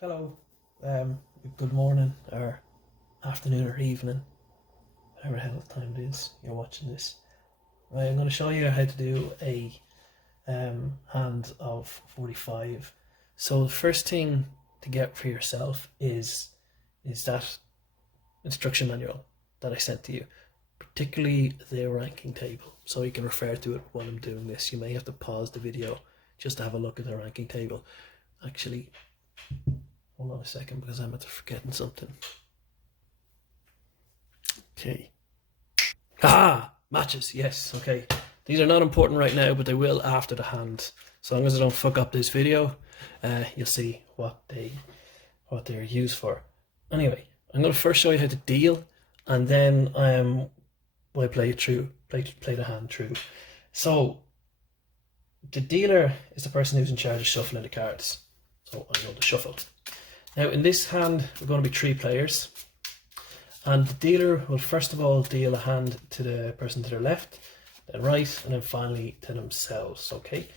Hello, good morning or afternoon or evening, whatever the hell time it is you're watching this. Right, I'm going to show you how to do a hand of 45. So the first thing to get for yourself is that instruction manual that I sent to you, particularly the ranking table, so you can refer to it while I'm doing this. You may have to pause the video just to have a look at the ranking table. Actually, hold on a second because I'm forgetting something. Okay. Ah, matches. Yes. Okay. These are not important right now, but they will after the hand. So long as I don't fuck up this video, you'll see what they're used for. Anyway, I'm going to first show you how to deal, and then we'll play it through, play the hand through. So the dealer is the person who's in charge of shuffling the cards. So I'm going to shuffle. Now in this hand, we're going to be 3 players. And the dealer will first of all deal a hand to the person to their left, then right, and then finally to themselves, okay?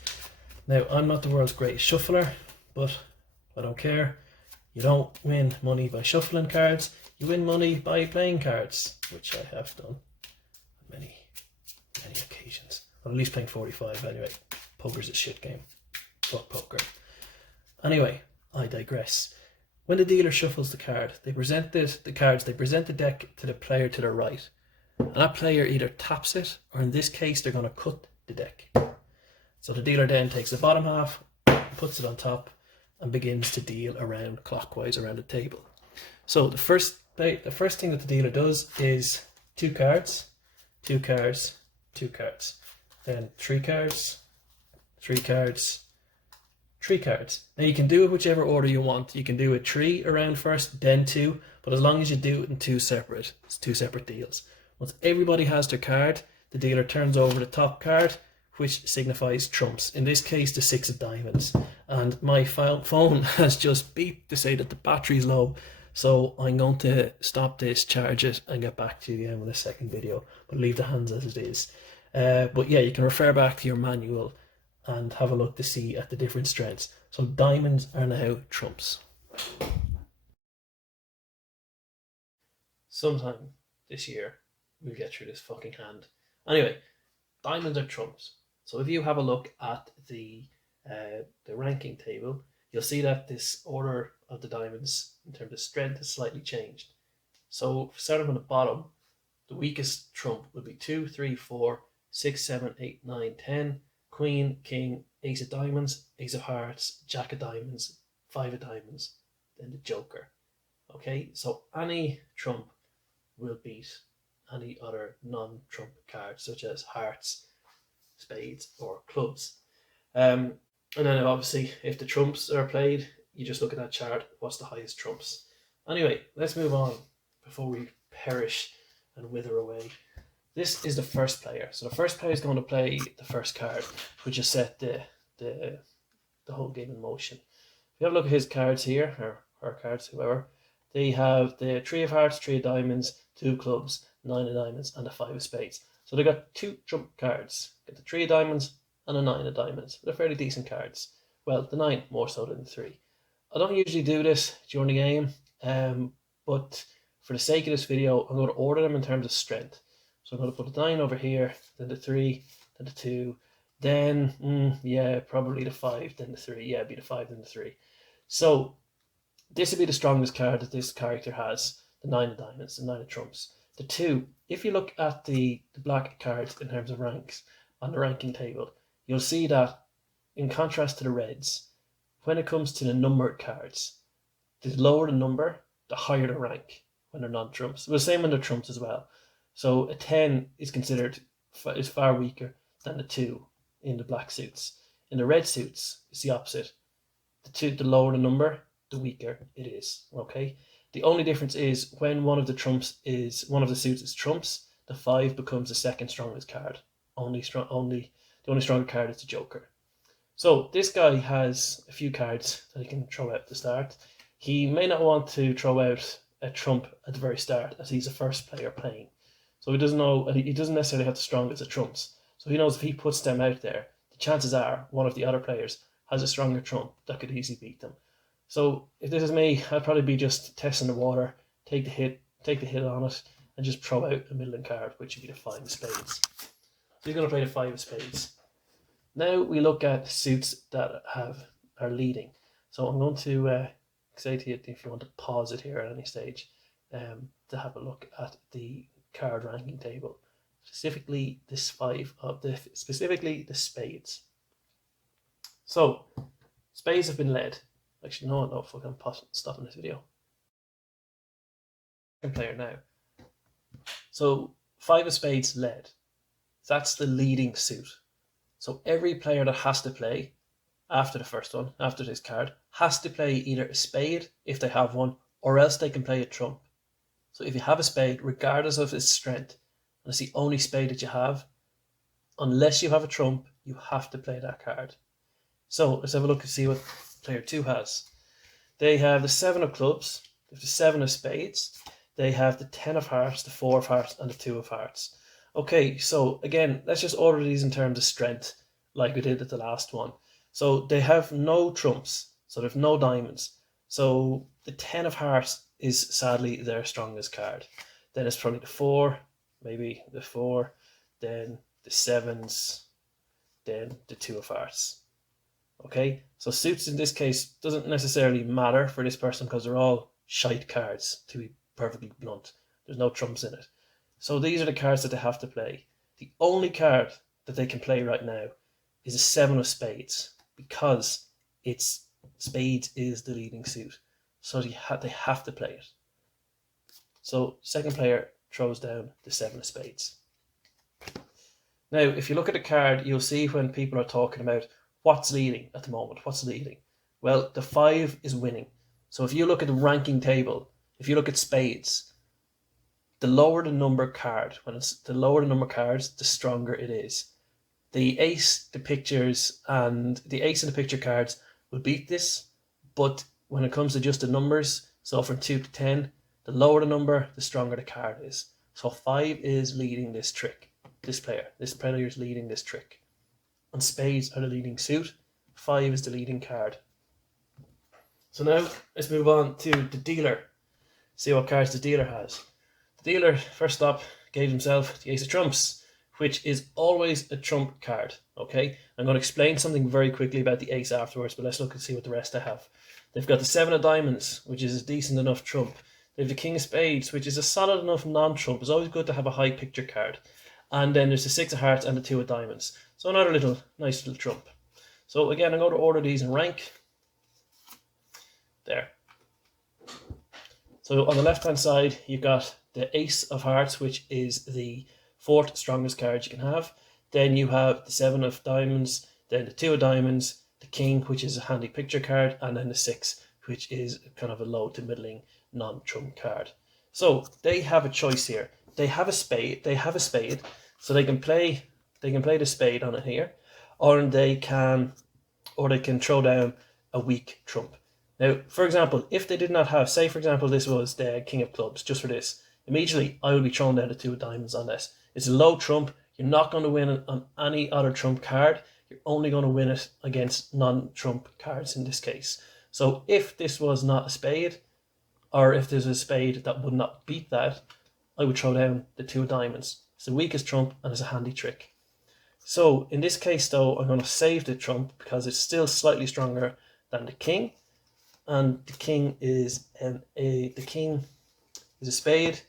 Now, I'm not the world's greatest shuffler, but I don't care. You don't win money by shuffling cards, you win money by playing cards, which I have done on many occasions. Well, at least playing 45 anyway. Poker's a shit game. Fuck poker. Anyway, I digress. When the dealer shuffles the card, they present the deck to the player to their right. And that player either taps it, or in this case, they're going to cut the deck. So the dealer then takes the bottom half, puts it on top, and begins to deal around clockwise around the table. So the first thing that the dealer does is 2 cards, 2 cards, 2 cards. Then 3 cards, 3 cards, 3 cards. Now you can do it whichever order you want. You can do it 3 around first, then 2, but as long as you do it in two separate deals. Once everybody has their card, the dealer turns over the top card, which signifies trumps. In this case, the 6 of diamonds. And my phone has just beeped to say that the battery's low, so I'm going to stop this, charge it, and get back to you again with a second video, but leave the hands as it is. But yeah, you can refer back to your manual and have a look to see at the different strengths. So diamonds are now trumps. Sometime this year, we'll get through this fucking hand. Anyway, diamonds are trumps. So if you have a look at the ranking table, you'll see that this order of the diamonds in terms of strength has slightly changed. So starting from the bottom, the weakest trump would be 2, 3, 4, 6, 7, 8, 9, 10. Queen, king, ace of diamonds, ace of hearts, jack of diamonds, 5 of diamonds, then the joker. Okay, so any trump will beat any other non-trump card, such as hearts, spades, or clubs. And then obviously, if the trumps are played, you just look at that chart, what's the highest trumps. Anyway, let's move on before we perish and wither away. This is the first player. So the first player is going to play the first card, which has set the whole game in motion. If you have a look at his cards here, or her cards, whoever, they have the 3 of hearts, 3 of diamonds, 2 clubs, 9 of diamonds, and a 5 of spades. So they got 2 trump cards. Got the 3 of diamonds and a 9 of diamonds. They're fairly decent cards. Well, the 9 more so than the 3. I don't usually do this during the game, but for the sake of this video, I'm going to order them in terms of strength. So I'm going to put the 9 over here, then the 3, then the 2, then, yeah, probably the 5, then the 3. Yeah, it'd be the 5, then the 3. So this would be the strongest card that this character has, the 9 of diamonds, the 9 of trumps. The 2, if you look at the black cards in terms of ranks on the ranking table, you'll see that in contrast to the reds, when it comes to the numbered cards, the lower the number, the higher the rank when they're non-trumps. Well, the same when they're trumps as well. So a 10 is far weaker than the 2 in the black suits. In the red suits, it's the opposite. The lower the number, the weaker it is. Okay. The only difference is when one of the suits is trumps, the 5 becomes the second strongest card. The only stronger card is the joker. So this guy has a few cards that he can throw out at the start. He may not want to throw out a trump at the very start, as he's the first player playing. So he doesn't necessarily have the strongest of trumps. So he knows if he puts them out there, the chances are one of the other players has a stronger trump that could easily beat them. So if this is me, I'd probably be just testing the water, take the hit on it, and just throw out a middling card, which would be the 5 of spades. So you're going to play the 5 of spades. Now we look at suits that are leading. So I'm going to say to you, if you want to pause it here at any stage, to have a look at the card ranking table, specifically the spades. So spades have been led. Actually, no, fucking stopping this video. Second player now. So 5 of spades led. That's the leading suit. So every player that has to play after the first one, after this card, has to play either a spade if they have one, or else they can play a trump. So if you have a spade, regardless of its strength, and it's the only spade that you have, unless you have a trump, you have to play that card. So let's have a look and see what player 2 has. They have the 7 of clubs, they have the 7 of spades, they have the 10 of hearts, the 4 of hearts, and the 2 of hearts. Okay, so again, let's just order these in terms of strength, like we did at the last one. So they have no trumps, so they have no diamonds. So the 10 of hearts is sadly their strongest card. Then it's probably the 4, maybe the 4, then the 7s, then the 2 of hearts. Okay, so suits in this case doesn't necessarily matter for this person because they're all shite cards, to be perfectly blunt. There's no trumps in it. So these are the cards that they have to play. The only card that they can play right now is a 7 of spades, because it's spades is the leading suit. So they have to play it. So second player throws down the 7 of spades. Now, if you look at the card, you'll see when people are talking about what's leading at the moment, what's leading. Well, the 5 is winning. So if you look at the ranking table, if you look at spades, the lower the number card, the lower the number cards, the stronger it is. The ace, the pictures, and the ace and the picture cards will beat this, but when it comes to just the numbers, so from 2 to 10, the lower the number, the stronger the card is. So 5 is leading this trick. This player is leading this trick. And spades are the leading suit. 5 is the leading card. So now let's move on to the dealer. See what cards the dealer has. The dealer, first up, gave himself the ace of trumps, which is always a trump card. Okay, I'm going to explain something very quickly about the ace afterwards, but let's look and see what the rest I have. They've got the 7 of diamonds, which is a decent enough trump. They have the king of spades, which is a solid enough non-trump. It's always good to have a high picture card. And then there's the 6 of hearts and the 2 of diamonds. So another nice little trump. So again, I'm going to order these in rank. There. So on the left hand side, you've got the ace of hearts, which is the 4th strongest card you can have. Then you have the 7 of diamonds, then the 2 of diamonds, the king, which is a handy picture card, and then the 6, which is kind of a low to middling non-trump card. So they have a choice here. They have a spade, so they can play the spade on it here, or they can throw down a weak trump. Now, for example, if they did not have, say for example, this was the king of clubs, just for this, immediately I will be throwing down the 2 of diamonds on this. It's a low trump. You're not going to win it on any other trump card. You're only going to win it against non-trump cards in this case. So if this was not a spade, or if there's a spade that would not beat that, I would throw down the 2 of diamonds. It's the weakest trump and it's a handy trick. So in this case though, I'm going to save the trump because it's still slightly stronger than the king. And the king is a spade,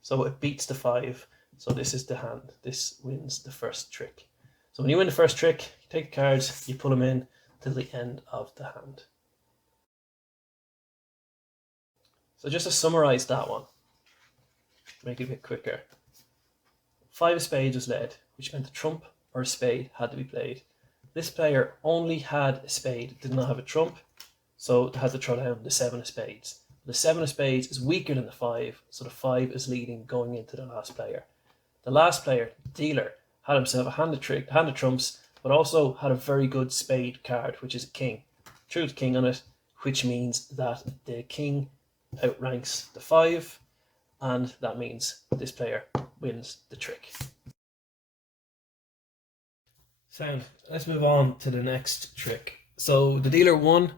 so it beats the 5. So this is the hand. This wins the first trick. So when you win the first trick, you take the cards, you pull them in till the end of the hand. So just to summarize that one, make it a bit quicker. 5 of spades was led, which meant a trump or a spade had to be played. This player only had a spade, did not have a trump, so they had to throw down the 7 of spades. The 7 of spades is weaker than the 5, so the 5 is leading going into the last player. The last player, dealer, had himself a hand of trumps, but also had a very good spade card, which is a king. Threw the king on it, which means that the king outranks the 5, and that means this player wins the trick. Sound. Let's move on to the next trick. So the dealer won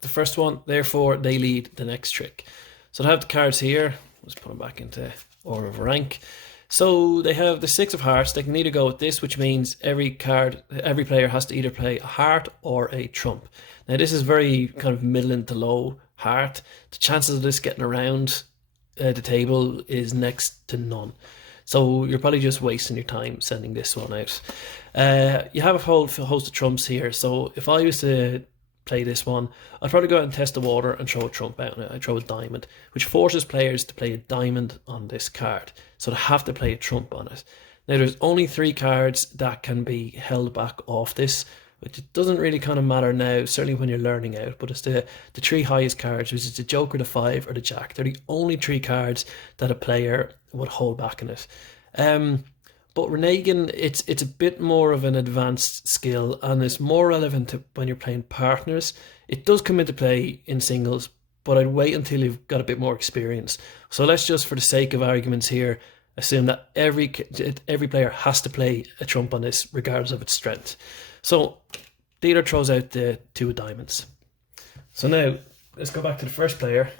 the first one, therefore they lead the next trick. So they have the cards here. Let's put them back into order of rank. So they have the 6 of hearts. They can either go with this, which means every player has to either play a heart or a trump. Now this is very kind of middling to low heart. The chances of this getting around the table is next to none. So you're probably just wasting your time sending this one out. You have a whole host of trumps here. So if I was to play this one, I'd probably go out and test the water and throw a trump out. I throw a diamond, which forces players to play a diamond on this card. So they have to play a trump on it. Now there's only 3 cards that can be held back off this, which it doesn't really kind of matter now, certainly when you're learning out, but it's the 3 highest cards, which is the Joker, the 5, or the Jack. They're the only 3 cards that a player would hold back in it. But Renegan, it's a bit more of an advanced skill, and it's more relevant to when you're playing partners. It does come into play in singles, but I'd wait until you've got a bit more experience. So let's just, for the sake of arguments here, assume that every player has to play a trump on this, regardless of its strength. So dealer throws out the 2 of diamonds. So now let's go back to the first player,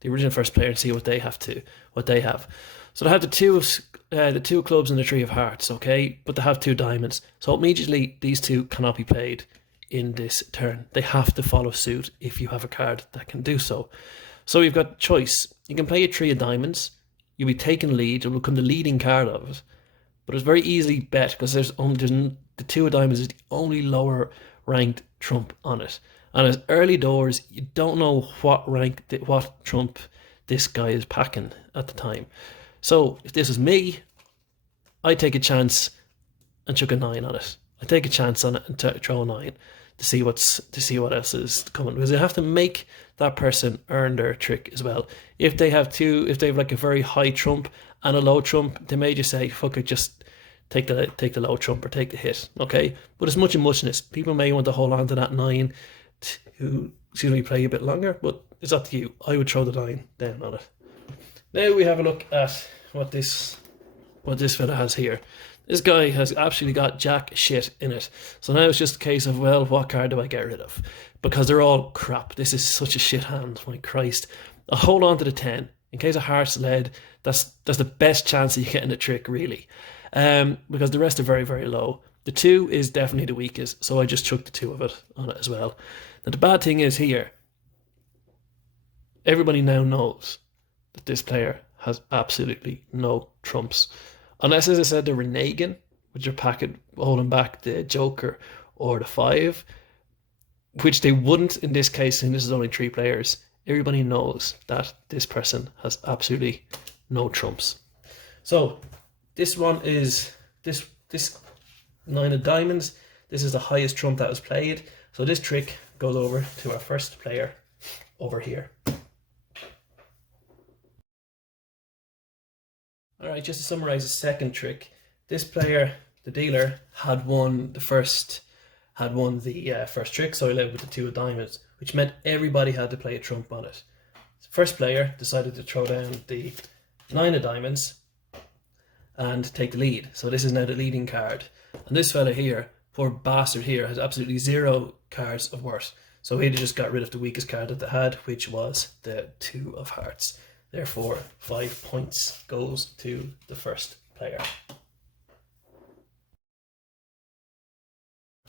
the original first player, and see what they have. So they have the 2 of clubs and the 3 of hearts, okay, but they have 2 diamonds. So immediately these 2 cannot be played in this turn. They have to follow suit if you have a card that can do so. So you've got choice. You can play a 3 of diamonds. You'll be taking lead. It will become the leading card of it. But it's very easily bet because there's the 2 of diamonds is the only lower ranked trump on it. And as early doors, you don't know what trump this guy is packing at the time. So if this was me, I'd take a chance and chuck a 9 on it. I'd take a chance on it and throw a 9 to see what else is coming, because they have to make that person earn their trick as well. If they have like a very high trump and a low trump, they may just say, fuck it, just take the low trump or take the hit, okay? But it's much and muchness. People may want to hold on to that 9 to play a bit longer, but it's up to you. I would throw the 9 down on it. Now we have a look at what this fella has here. This guy has absolutely got jack shit in it. So now it's just a case of, well, what card do I get rid of? Because they're all crap. This is such a shit hand, my Christ. I'll hold on to the 10. In case of hearts led, that's the best chance that you get in the trick, really. Because the rest are very, very low. The 2 is definitely the weakest, so I just chucked the 2 of it on it as well. Now the bad thing is here, everybody now knows that this player has absolutely no trumps. Unless, as I said, they're Renegan, which are holding back the Joker or the 5, which they wouldn't in this case, and this is only 3 players. Everybody knows that this person has absolutely no trumps. So this one is this 9 of diamonds. This is the highest trump that was played. So this trick goes over to our first player over here. Alright, just to summarise the second trick, this player, the dealer, had won the first trick, so he led with the 2 of diamonds, which meant everybody had to play a trump on it. The first player decided to throw down the 9 of diamonds and take the lead. So this is now the leading card. And this fella here, poor bastard here, has absolutely 0 cards of worth. So he just got rid of the weakest card that they had, which was the 2 of hearts. Therefore, 5 points goes to the first player.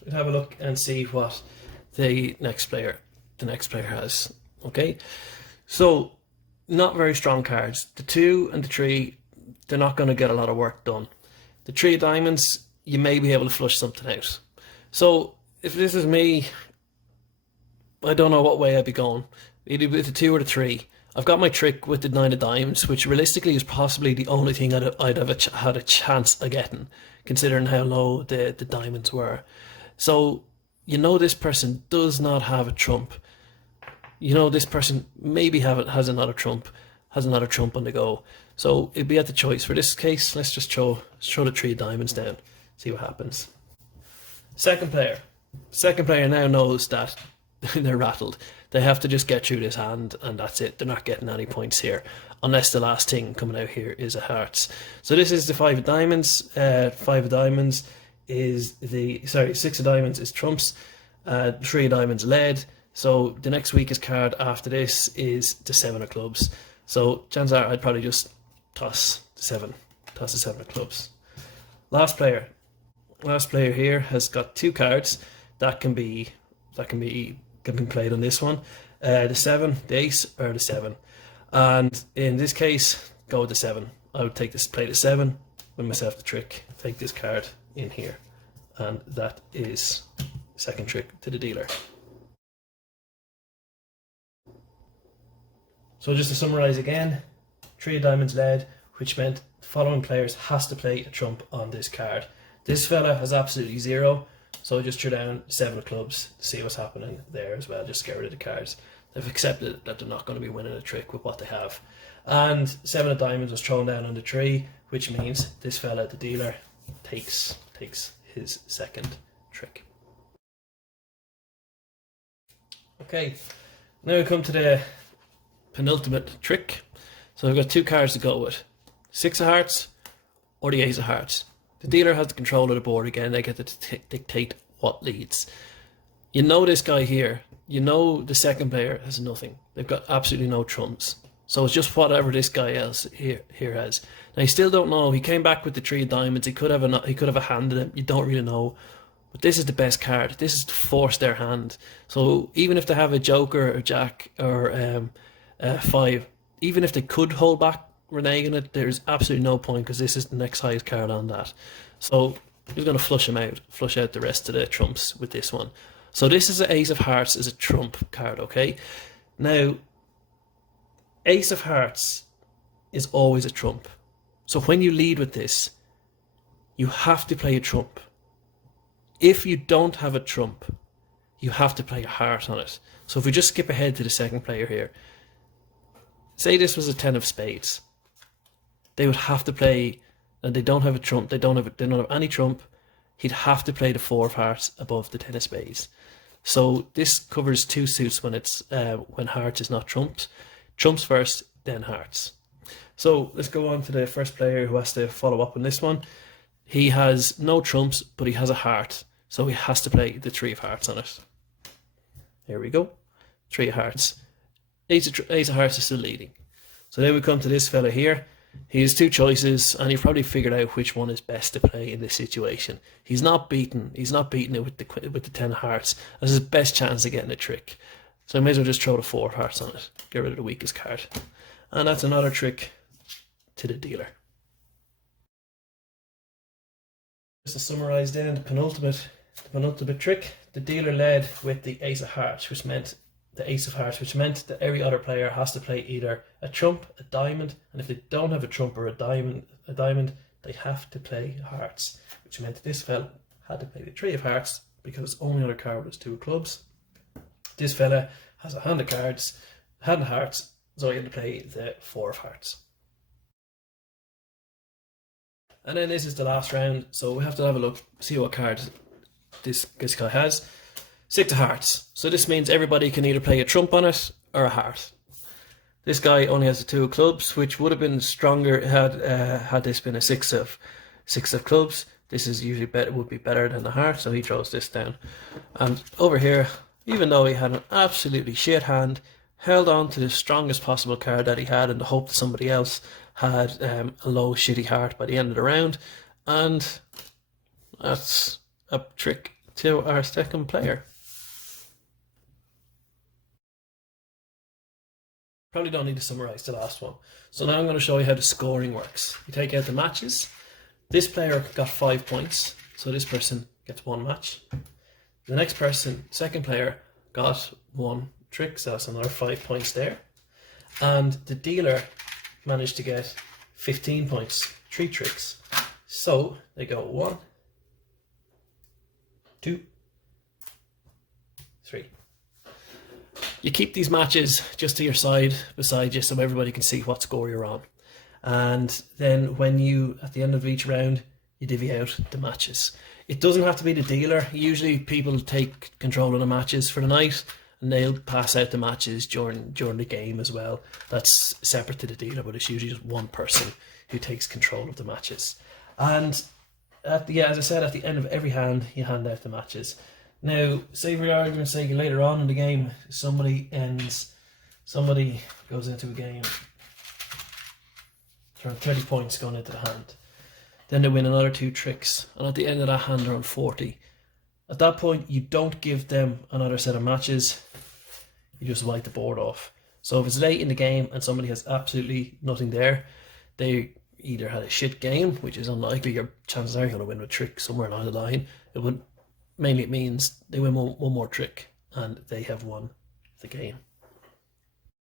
We'll have a look and see what the next player has. Okay, so not very strong cards. The 2 and the 3, they're not going to get a lot of work done. The 3 of diamonds, you may be able to flush something out. So if this is me, I don't know what way I'd be going. Either with the 2 or the 3. I've got my trick with the 9 of diamonds, which realistically is possibly the only thing I'd have had a chance of getting, considering how low the diamonds were. So, you know, this person does not have a trump. You know, this person maybe has another trump on the go. So it'd be at the choice. For this case, let's just throw the 3 of diamonds down, see what happens. Second player now knows that they're rattled. They have to just get through this hand, and that's it. They're not getting any points here, unless the last thing coming out here is a hearts. So this is the 5 of diamonds. 5 of diamonds is 6 of diamonds is trumps. 3 of diamonds led. So the next weakest card after this is the 7 of clubs. So chances are I'd probably just toss the 7 of clubs. Last player here has got 2 cards that can be played on this one. The 7, the ace, or the 7. And in this case, go with the 7. I would play the 7, win myself the trick, take this card in here. And that is second trick to the dealer. So just to summarise again, 3 of diamonds led, which meant the following players has to play a trump on this card. This fella has absolutely 0, so I just threw down 7 of clubs to see what's happening there as well, just get rid of the cards. They've accepted that they're not going to be winning a trick with what they have. And 7 of diamonds was thrown down on the 3, which means this fella, the dealer, takes his second trick. Okay, now we come to the penultimate trick. So I've got 2 cards to go with. 6 of hearts or the ace of hearts. The dealer has the control of the board again. They get to dictate what leads. You know this guy here. You know the second player has nothing. They've got absolutely no trumps. So it's just whatever this guy else here has. Now you still don't know. He came back with the 3 of diamonds. He could have a hand in it. You don't really know. But this is the best card. This is to force their hand. So even if they have a joker or jack or 5, even if they could hold back reneging it, there's absolutely no point because this is the next highest card on that. So he's going to flush out the rest of the trumps with this one. So this is an ace of hearts is a trump card, okay? Now, ace of hearts is always a trump. So when you lead with this, you have to play a trump. If you don't have a trump, you have to play a heart on it. So if we just skip ahead to the second player here, say this was a 10 of spades. They would have to play, and they don't have a trump, they don't have any trump. He'd have to play the 4 of hearts above the 10 of spades. So this covers 2 suits when it's when hearts is not trumps. Trumps first, then hearts. So let's go on to the first player who has to follow up on this one. He has no trumps, but he has a heart. So he has to play the 3 of hearts on it. Here we go. 3 of hearts. Ace of hearts is still leading. So then we come to this fella here. He has 2 choices, and he probably figured out which one is best to play in this situation. He's not beaten it with the 10 of hearts. That's his best chance of getting a trick. So I may as well just throw the 4 of hearts on it. Get rid of the weakest card. And that's another trick to the dealer. Just to summarise then, the penultimate trick. The dealer led with the ace of hearts, which meant that every other player has to play either a trump, a diamond, and if they don't have a trump or a diamond, they have to play hearts, which meant this fella had to play the 3 of hearts because his only other card was 2 of clubs. This fella has a hand of hearts, so he had to play the 4 of hearts. And then this is the last round, so we have to have a look, see what card this guy has. 6 of hearts. So this means everybody can either play a trump on it or a heart. This guy only has the 2 of clubs, which would have been stronger had this been a 6 of clubs. This is usually would be better than the heart, so he throws this down. And over here, even though he had an absolutely shit hand, held on to the strongest possible card that he had in the hope that somebody else had a low shitty heart by the end of the round. And that's a trick to our second player. Probably don't need to summarise the last one. So now I'm going to show you how the scoring works. You take out the matches. This player got 5 points, so this person gets 1 match. The next person, second player, got 1 trick, so that's another 5 points there. And the dealer managed to get 15 points, 3 tricks. So they go 1, 2, 3. You keep these matches just to your side, beside you, so everybody can see what score you're on. And then when you, at the end of each round, you divvy out the matches. It doesn't have to be the dealer. Usually people take control of the matches for the night, and they'll pass out the matches during the game as well. That's separate to the dealer, but it's usually just one person who takes control of the matches. And as I said, at the end of every hand, you hand out the matches. Now, say for argument's sake, later on in the game, somebody goes into a game, they're on 30 points going into the hand. Then they win another 2 tricks, and at the end of that hand they're on 40. At that point, you don't give them another set of matches, you just wipe the board off. So if it's late in the game and somebody has absolutely nothing there, they either had a shit game, which is unlikely, your chances are you're going to win with a trick somewhere along the line. It means they win one more trick and they have won the game.